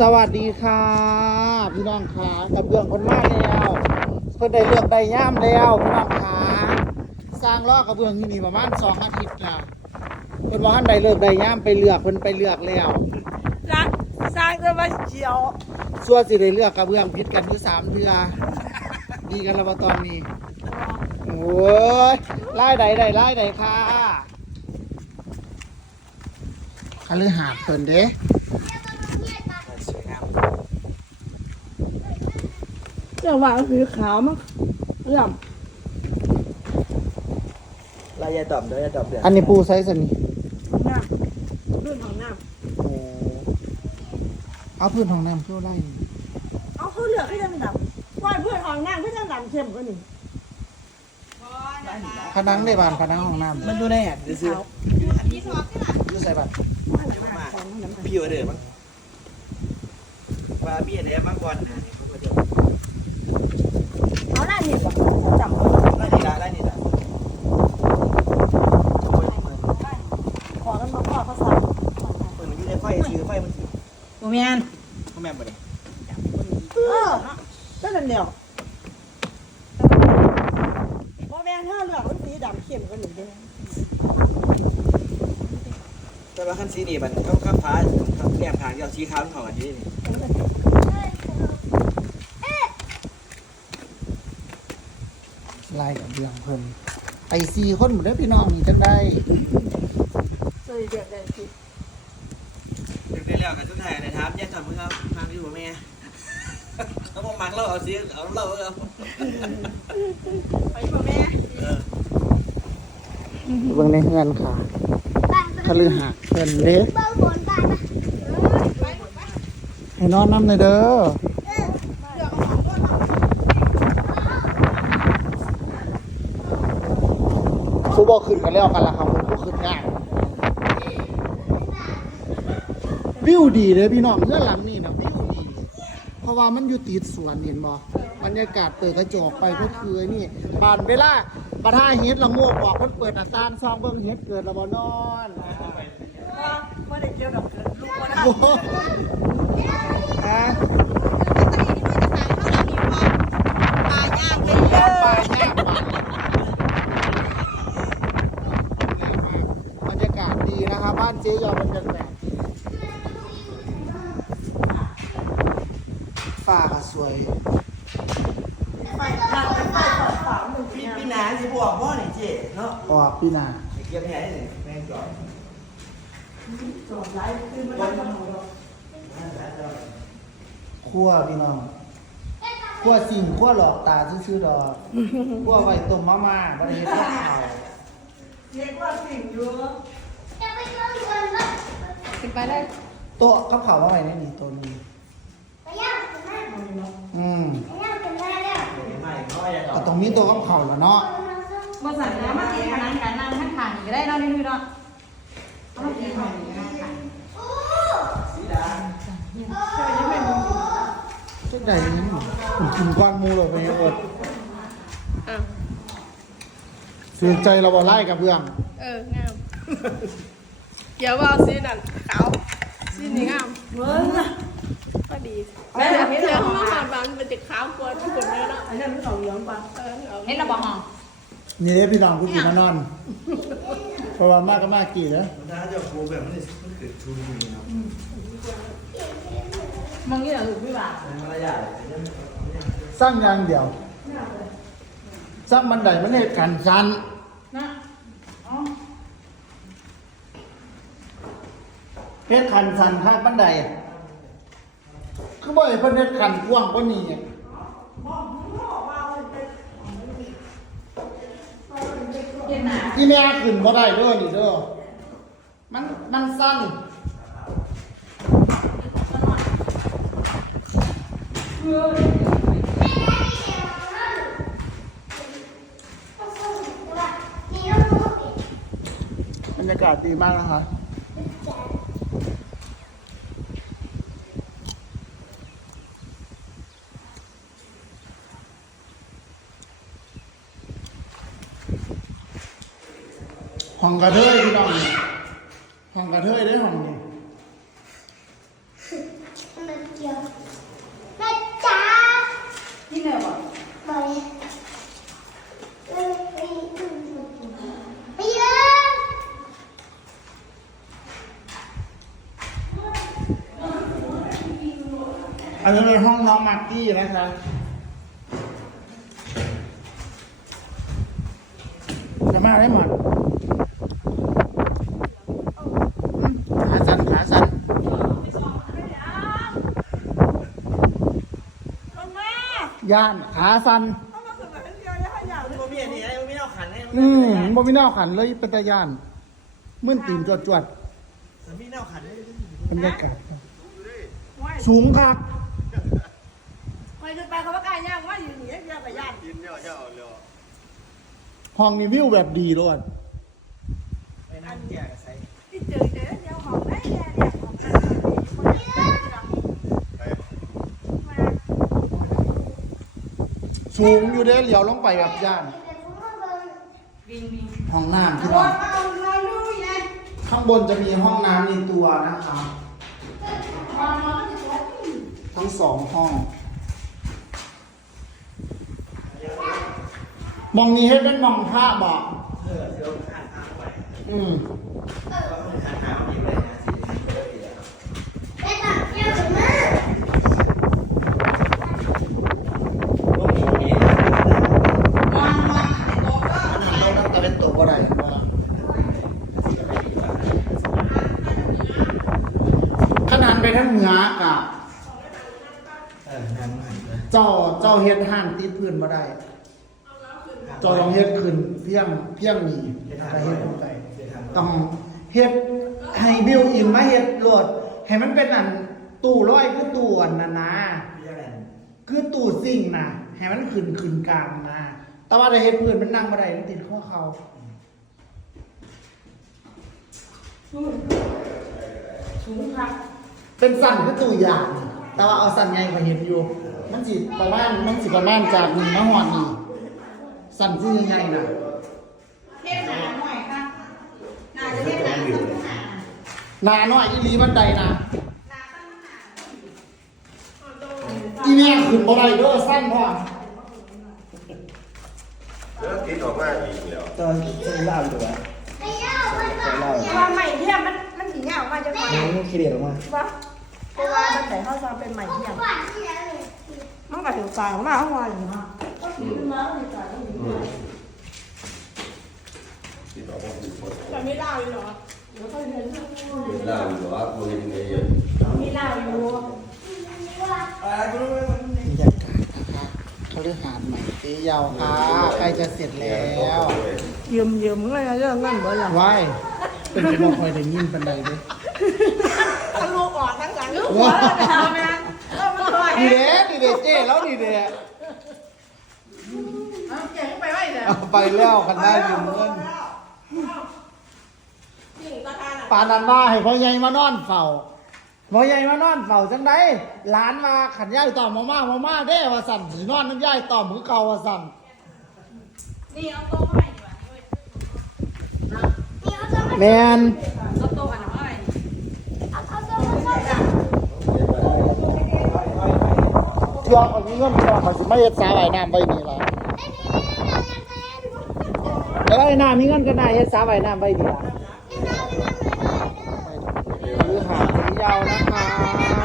สวัสดีค่ะ พี่น้องขากับเรื่องคนมาแล้วเพิ่นได้เลือกได้ย่ามแล้วพี่น้องขาสร้างล้อกระเบื้องที่นี่ประมาณสองอาทิตย์แล้วเพิ่นว่าท่านได้เลือกได้ย่ามไปเลือกเพิ่นไปเลือกแล้วรักสร้างจะมาเขียวส่วนสิได้เลือกกระเบื้องผิดกันอยู่สามเทื่อดีกันแล้วบ่ตอนนี้โอ้ยไล่ใดใดไล่ใดค่ะคฤหาสน์เพิ่นเด้ เรื่องว่าสีขาวมั้งเรื่องลายยาตอบเด้อยาตอบเดือดอันนี้ปูไซส์สนี่น้ำรุ่นของน้โอ้เอาพื้นของน้ำเพื่อไล่นี่ำเอาเขาเลือกให้ยังดำว่าเพื่อนของน้ำให้ยังดำเข้มกว่านี่ผนังได้บานผนังของน้ำมันดูในแอดซื้ออยู่ใส่บัตรๆพี่อยู่เด้อมั้งว่าพี่เด้อมาก่อนนะนี่เขาก็จะ เอาหน้านี่บ่จำไล่นี่ละไล่นี่ละขอกันมาพ่อเขาสั่งเปิดมันอยู่ในไฟซื้อไฟมันสิโมเมนเขาแม่บ่ได้เออก็นั่นเดียวพอแม่าเลือกมันสีดำเข้มกว่านี่เด้แต่ว่าคันสีนี่มันเขาข้ามฟ้าแนมทางเดียวสีขาวของอันนี้ นี่ไล่กับเรื่องเพิ่นไอซีคนหมดได้อพี่น้องนี่จังได้สวยเด็ดเลยสิเด็กได้แล้วกันทุกท่านในถามยาตอบมึงเอาทางอยู่บ่แม่เขาบอกมักเราเอาสีเอาเราเอาไปบ่แม่เออเบิ่งในเฮือนค่ะคฤหาสน์เพิ่นเด้ให้นอนน้ำในอยเด้อ บ่ขึ้นกันแล้วกันละครับผมผู้ขึ้นง่ายวิวดีเลยพี่น้องเฮือนหลังนี่นะวิวดี เพราะว่ามันอยู่ติดสวนเห็นบ่บรรยากาศเปิดกระจกไปก็คือไอ้นี่ผ่านเวลาประท่าเฮ็ดละโงกบอกมันเปิดหน้าต่างซองเบิ่งเฮ็ดเกิดและบ่นอนไม่ได้เกี่ยวกับลูกคนโอ้โหฮะ ปลาย่างเย ยา อะ ปลาย่างปลาบรรยากาศดีนะครับบ้านเจ๊ยอมันจะแบบฟ้าก็สวย ไปทางไปก่อนสามหนึ่ง พี่พี่นาสิบ่ ออกบ่นี่เจ๊เนาะออกพี่นาเก็บแผลนี่แม่งก่อนจอดไล่คือมันต้องของเราคั่วพี่น้องคั่วสิ่งคั่วหลอกตาซื่อๆดอกคั่วไว้ต้มมาม่าบ่ได้เฮ็ดกับข้าวเรียกว่าสิ่งอยู่ขึ้นไปเลยโต๊ะกับข้าวมาไว้ในนี่ตัวนี้อืมไม่เขาอยากก็ต้องมีโต๊ะกับข้าวแล้วเนาะ บริษัทแล้วมากินขนาดการนั่งข้างทางก็ได้เนาะนี่พี่เนาะเอามากินขนาดนี้นะคะสีดาเจ๊ใดนี่ผมกินก้อนหมูเลยไปอดเสียใจเราบ่ไล่กับเพื่อนเอองามเกี่ยวว่าสีนั่นขาวสีนี้งามเมื่อนะก็ดีแม่แต่เห็นเจแล้อวข้างนอกมันมันจะขาวกว่าทุกคนเลยเนาะอันนั้นไม่ต้องย้อนไปเออเอาเห็นระบอกห้อง นี่เด้พี่น้องกูกินมานอน เพราะว่ามากก็มากกี่แล้วถ้าจะโคแบบมันมันเกิดชูดีครับมองนี่เหรอลูกพี่บ่าเป็นมารยาทสร้างอย่างเดียวสร้างบันไดมันเฮ็ดกันชันนะอ๋อเฮ็ดคันชันข้างบันไดคือบ่ให้เพิ่นเฮ็ดคันกว้างกว่านี้อะ เย็นหนาที่แม่ขึ้นบ่ได้เด้อนี่เด้อมันมันสั้นบรรยากาศดีมากนะคะ ห้องกระเทยพี่น้องนี่ห้องกระเทยได้อห้องนี้แม่จ๋านี่เลยบอกไปไปไปเยอะอันนี้เป็นห้องน้องมากกี้นะคะจะมาได้หมดอืมขาสั่นขาสั่น ลงมา ย่านขาสั่นเอามาขึ้นมาเป็นเดียวแล้วให้อย่างบ่มีอันนี้บ่มีเอาขันให้อืมบ่มีแนวขันเลยเป็นตาย่านมื่นตีนจวดจวดมีแนวขันให้ๆบรรยากาศครับสูงครับไปขึ้นไปเขาว่ากายย่างว่าอยู่หนีเดียวกับย่างห้องนี้วิวแบบดีด้วยไปนั่งแก่ใส่ที่เจอเจอเดียวของได้แย่เดียวของได้มา สูงอยู่เด้เหลียวลงไปแบบย่านห้องน้ำที่โอ้นอนมาข้างบนจะมีห้องน้ำในตัวนะครับนอนนอนก็จะทั้งสองห้องมองนี้ให้เป็นมองพระบอกอืม ขันทางนี้เลยนะสิ แม่ตักเยอะมาก บ่มีมี นอนนอนโต๊ะก็ อันนั้นเราตั้งแต่เป็นตัวอะไรว่าขนาดไปทั้งเหนือกับ เออนั่งหันเลยเจ้าเจ้าเฮ็ดห้านติดพื้นมาได้ เจ้าลองเฮ็ดขึ้นเพียงเพียงนี้แต่เฮ็ดลงไปต้องเฮ็ดให้บิวอินมาเฮ็ดโหลด ให้มันเป็นอันตู้ร้อยคือตู้อันนั้นนะพี่จะแหลนคือตู้ซิ่งนะให้มันขึ้นขึ้นกลางนะแต่ว่าถ้าเฮ็ดพื้นมันนั่งบ่ได้มันติดข้อเข่าสูงครับเป็นสั่นคือตู้ยาง แต่ว่าเอาสั่นใหญ่กว่าเห็นอยู่ มันสิประมาณมันสิประมาณจากนี้มาฮอดนี่สั่นคือใหญ่ๆน่ะเทียบหนาหน่อยค่ะน่าจะเทียบหนาสุดหนาหนาน้อยอีหลีบันไดนะอีเนี่ยขึ้นบ่ได้เด้อสั้นพอแล้วติดออกมาอีกแล้วตอนจะเล่าอยู่ว่าไปเยอะมันมาเล่าเพราะว่าใหม่เที่ยมันมันสีเงามาจะมามันขี้เดียดออกมาว่าเพ ราะว่ามันแต่เขาจะเป็นใหม่เที่ยหวานที่แล้วเลยมันก็ถึงสายของมาของมาอย่างนี้ก็ถือขึ้นมาก็ถึงสายของมันติดออกมาอีกคนแต่ไม่ได้เลยเหรอเดี๋ยวเขาเรียนเรื่องเห็นหน้าอยู่ว่าคนยังไงมีเหล้าอยู่อ่ากูรู้ไหมมันบรรยากาศนะคะคฤหาสน์ใหม่ตียาวค่ะใกล้จะเสร็จแล้วยืมยืมเลยนะเรื่องเงินเบอร์อย่างว้ายเป็นที่บ่ค่อยได้ยินปานใดเด้ทั้งลูกออกทั้ง หลังลูกหัวแล้วนะแม่เออมันถอยดีเด้ดีเด้เจ้แล้วดีเด้เอาเก่งไปไว้เลยเอาไปแล้วคันได้ยืมเงินจริงตาทานอะปานนั้นว่าให้พ่อใหญ่มานอนเฝ้าพ่อใหญ่มานอนเฝ้าจังไดหลานมาขันยายต่อมมามามามาเด้ว่าสั่นสินอนน้ำยายต่อมือเก่าว่าสั่นนี่เอาโต๊ะมาใหม่ดีกว่านี่เอาตัวมาแมนเอาโต๊ะอันนั้นมาใหม่เอาเอาตัวมาก่อน เที่ยวเอาเงินก่อนเขาสิมาเฮ็ดสาหร่ายน้ำใบนี้ล่ะไม่มีเรื่องอยากเป็นจะได้น้ำมีเงินก็ได้เฮ็ดสาหร่ายน้ำใบนี้ล่ะหรือหาสียาวนะคะ